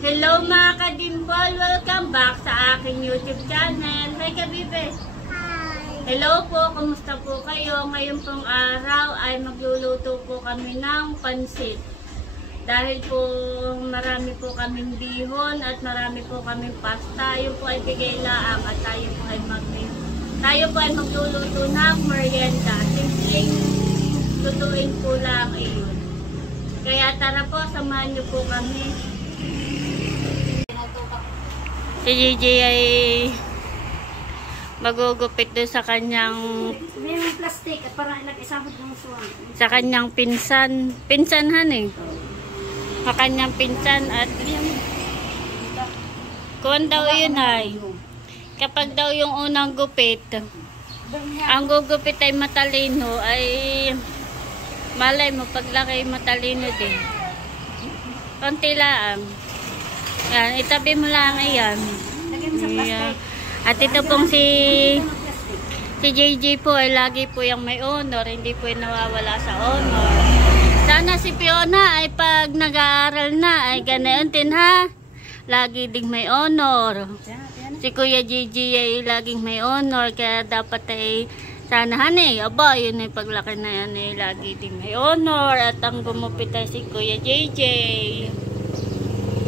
Hello mga kadimbol! Welcome back sa aking YouTube channel. Hi Kabibe! Hi! Hello po! Kumusta po kayo? Ngayon pong araw ay magluluto po kami ng pansit. Dahil po marami po kaming bihon at marami po kaming pasta. Yung po ay bigay laang at tayo po ay magluluto ng merienda. Simpleng lutuin po lang iyon. Kaya tara po, samahan niyo po kami. Si Gigi ay magugupit doon sa kanyang May plastic at parang isabot ng suwan. sa kanyang pinsanhan eh. Sa kanyang pinsan at kuwan daw yun ay kapag daw yung unang gupit ang gugupit ay matalino ay malay mo paglaki matalino din. Konti lang. Yan, itabi mo lang yan. Lagyan mo sa plastic. At ito pong si JJ po ay lagi po yung may honor, hindi po yung nawawala sa honor. Sana si Fiona ay pag nag-aaral na ay ganayon din ha. Lagi ding may honor. Si Kuya JJ ay laging may honor, kaya dapat ay sanahan eh. Aba, yun ay paglaki na yan ay lagi ding may honor. At ang gumupit ay si Kuya JJ.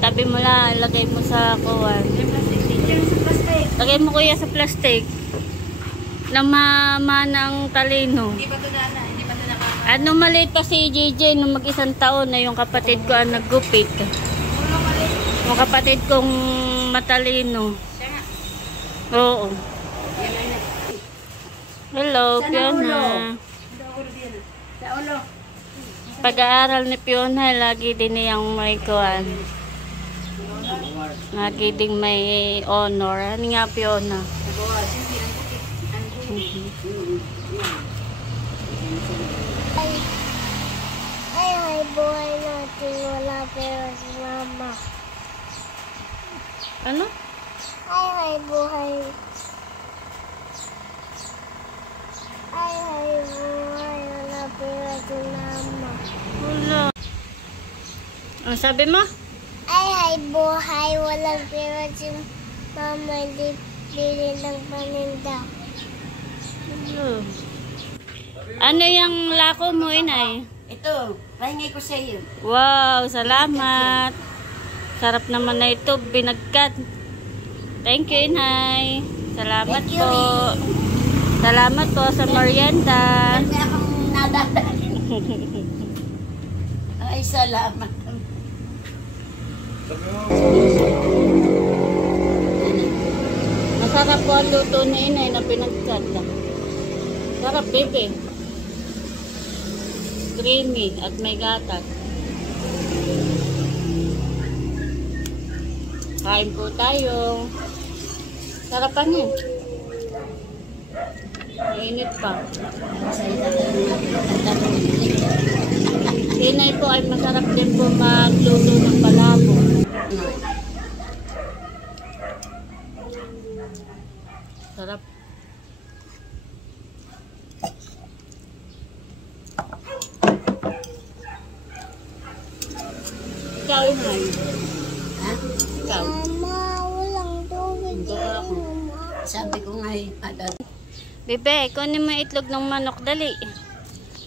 Tabi mo lang, lagay mo sa kuwan. Lagay mo kuya sa plastic. Na ng talino. Hindi pa ito nakaka. At nung maliit pa si JJ, nung mag-isang taon na yung kapatid ko ang naggupit. Yung kapatid kong matalino. Oo. Hello, Fiona. Sa ulo. Pag-aaral ni Fiona, lagi din niyang may kuwan. Lagi ding may honor. Ano nga Fiona? Ay, buhay natin wala pero si mama. Ano? Ay, buhay. Ay, buhay wala pero si mama. Wala. Ang sabi mo? Ay, buhay walang pera si mama. Bili ng paninda. Ano yung lako mo, inay? Ito, pahingay ko sa iyo. Wow, salamat. Sarap naman na ito, binagkat. Thank you, inay. Salamat Thank you, po. Salamat po sa merienda. Kasi akong nadadali. Ay, salamat. Masarap po ang luto ni inay na pinagkat. Sarap, bebe. Creamy at may gatas. Kain po tayo. Sarapan niyo. Mainit pa. Inay po ay masarap din po magluto ng palabo. Sarap. Ikaw, inay. Ha? Ikaw. Mama, walang tubig. Ito ako. Sabi ko nga eh, agad. Bebe, kunin mo yung itlog ng manok. Dali.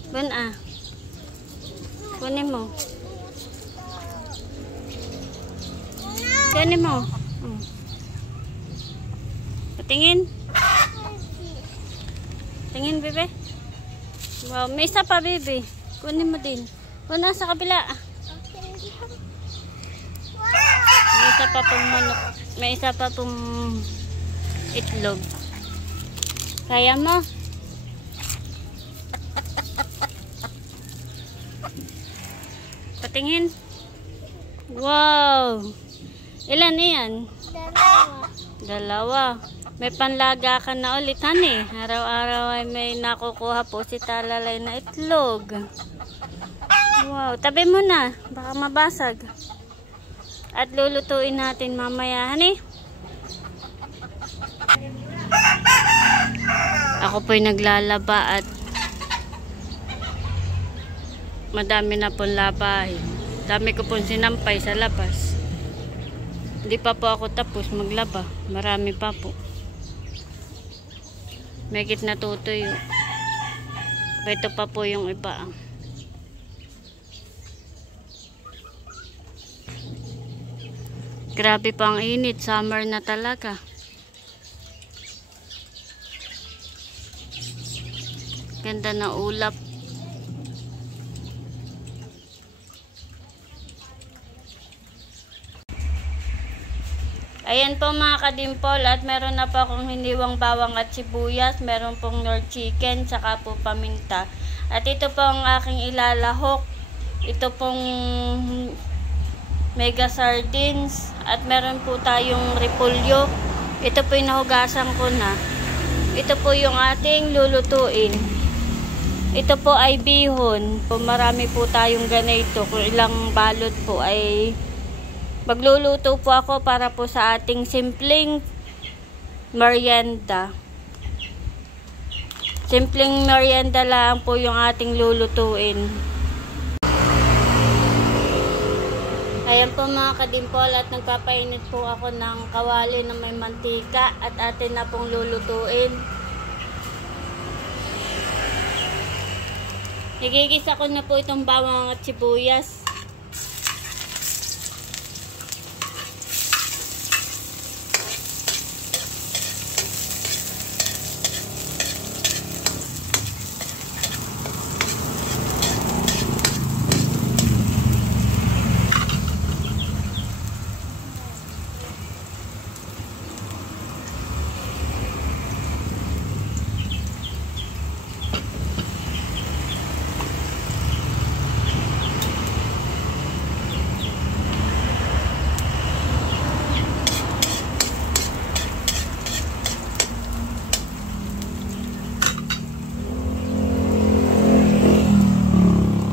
Bun ah. Kunin mo. Kunin mo. Patingin. Tingin, bebe. Wow, may isa pa, bebe. Kunin mo din. Kunin sa kabila. May isa pa pong manok. May isa pa pong itlog. Kaya mo? Patingin. Wow! Ilan iyan? Dalawa. May panlaga ka na ulit, honey. Araw-araw ay may nakukuha po si Talalay na itlog. Wow! Tabi mo na. Baka mabasag. At lulutuin natin mamaya, honey. Ako po'y naglalaba at madami na pong labay. Dami ko pong sinampay sa labas. Hindi pa po ako tapos maglaba. Marami pa po. Megit natutuyo. Ito pa po yung iba. Grabe pa ang init. Summer na talaga. Ganda na ulap. Ayan po mga kadimpol, at meron na po akong hiniwang bawang at sibuyas, meron pong nor chicken, saka po paminta. At ito po ang aking ilalahok. Ito pong mega sardines, at meron po tayong repolyo. Ito po yung nahugasan ko na. Ito po yung ating lulutuin. Ito po ay bihon. Marami po tayong ganito. Kung ilang balot po ay magluluto po ako para po sa ating simpleng merienda. Simpleng merienda lang po yung ating lulutuin. Ayan po mga kadimpol, at nagpapainit po ako ng kawali na may mantika at atin na pong lulutuin. Igigisa ko na po itong bawang at sibuyas.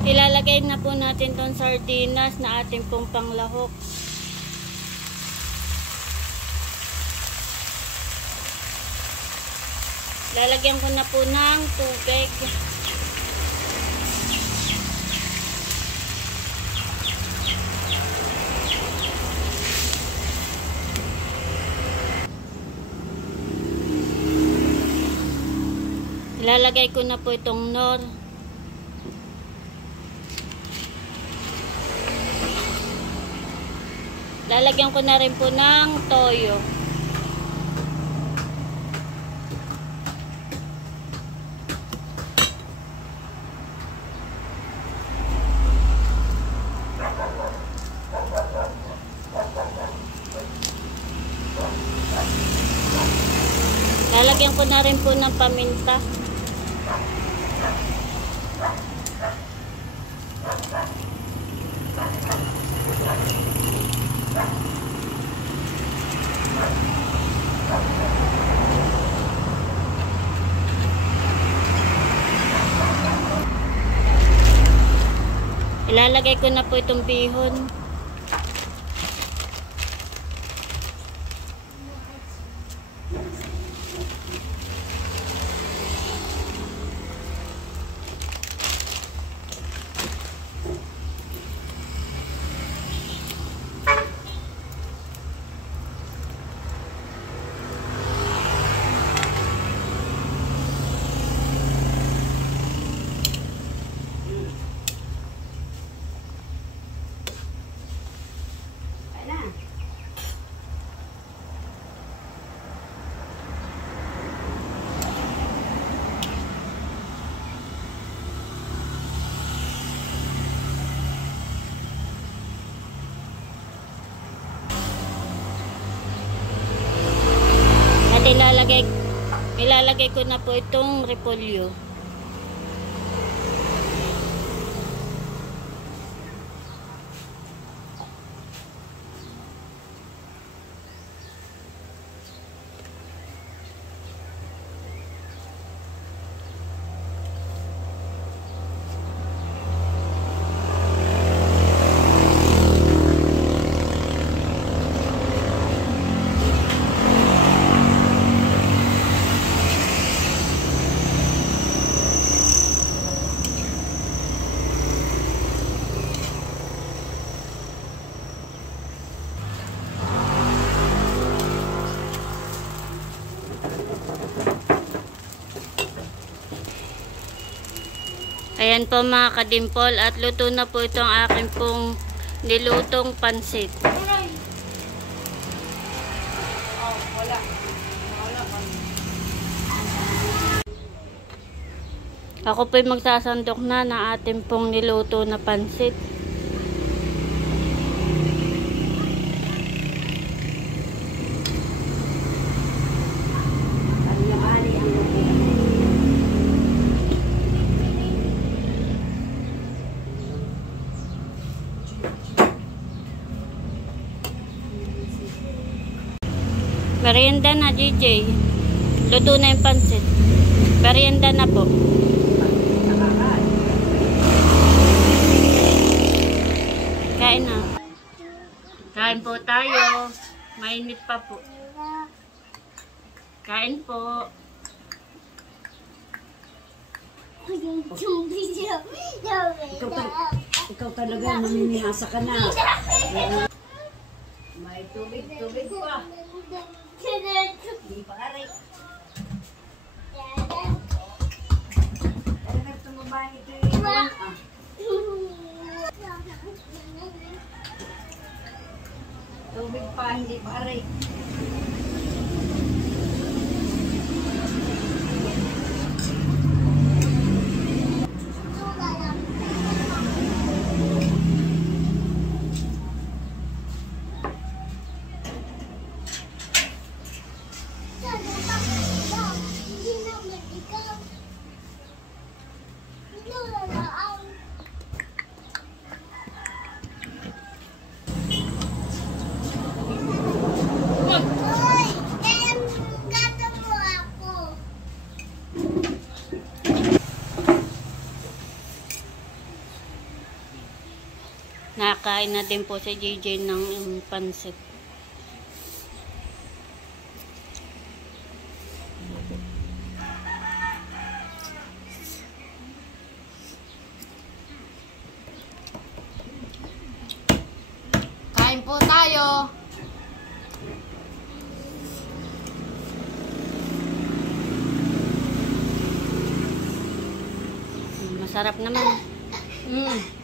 Ilalagay na po natin tong sardinas na ating pong panglahok. Lalagyan ko na po ng tubig. Ilalagay ko na po itong nor. Lalagyan ko na rin po ng toyo. Lalagyan ko na rin po ng paminta. Ilalagay ko na po itong bihon. At ilalagay ko na po itong repolyo. Ayan po mga kadimpol, at luto na po itong aking pong nilutong pansit. Ako po'y magsasandok na ng ating pong niluto na pansit. Merienda na, JJ. Luto na yung pansit. Merienda na po. Kain na. Kain po tayo. Mainit pa po. Kain po. Ikaw talaga, naminihasa ka na. May tubig pa. Hindi pa aray. Kaya nagtumaba ito yung tubig pa, hindi pa aray. Nakain na din po si JJ ng pansit. Kain po tayo. Masarap naman. Yeah.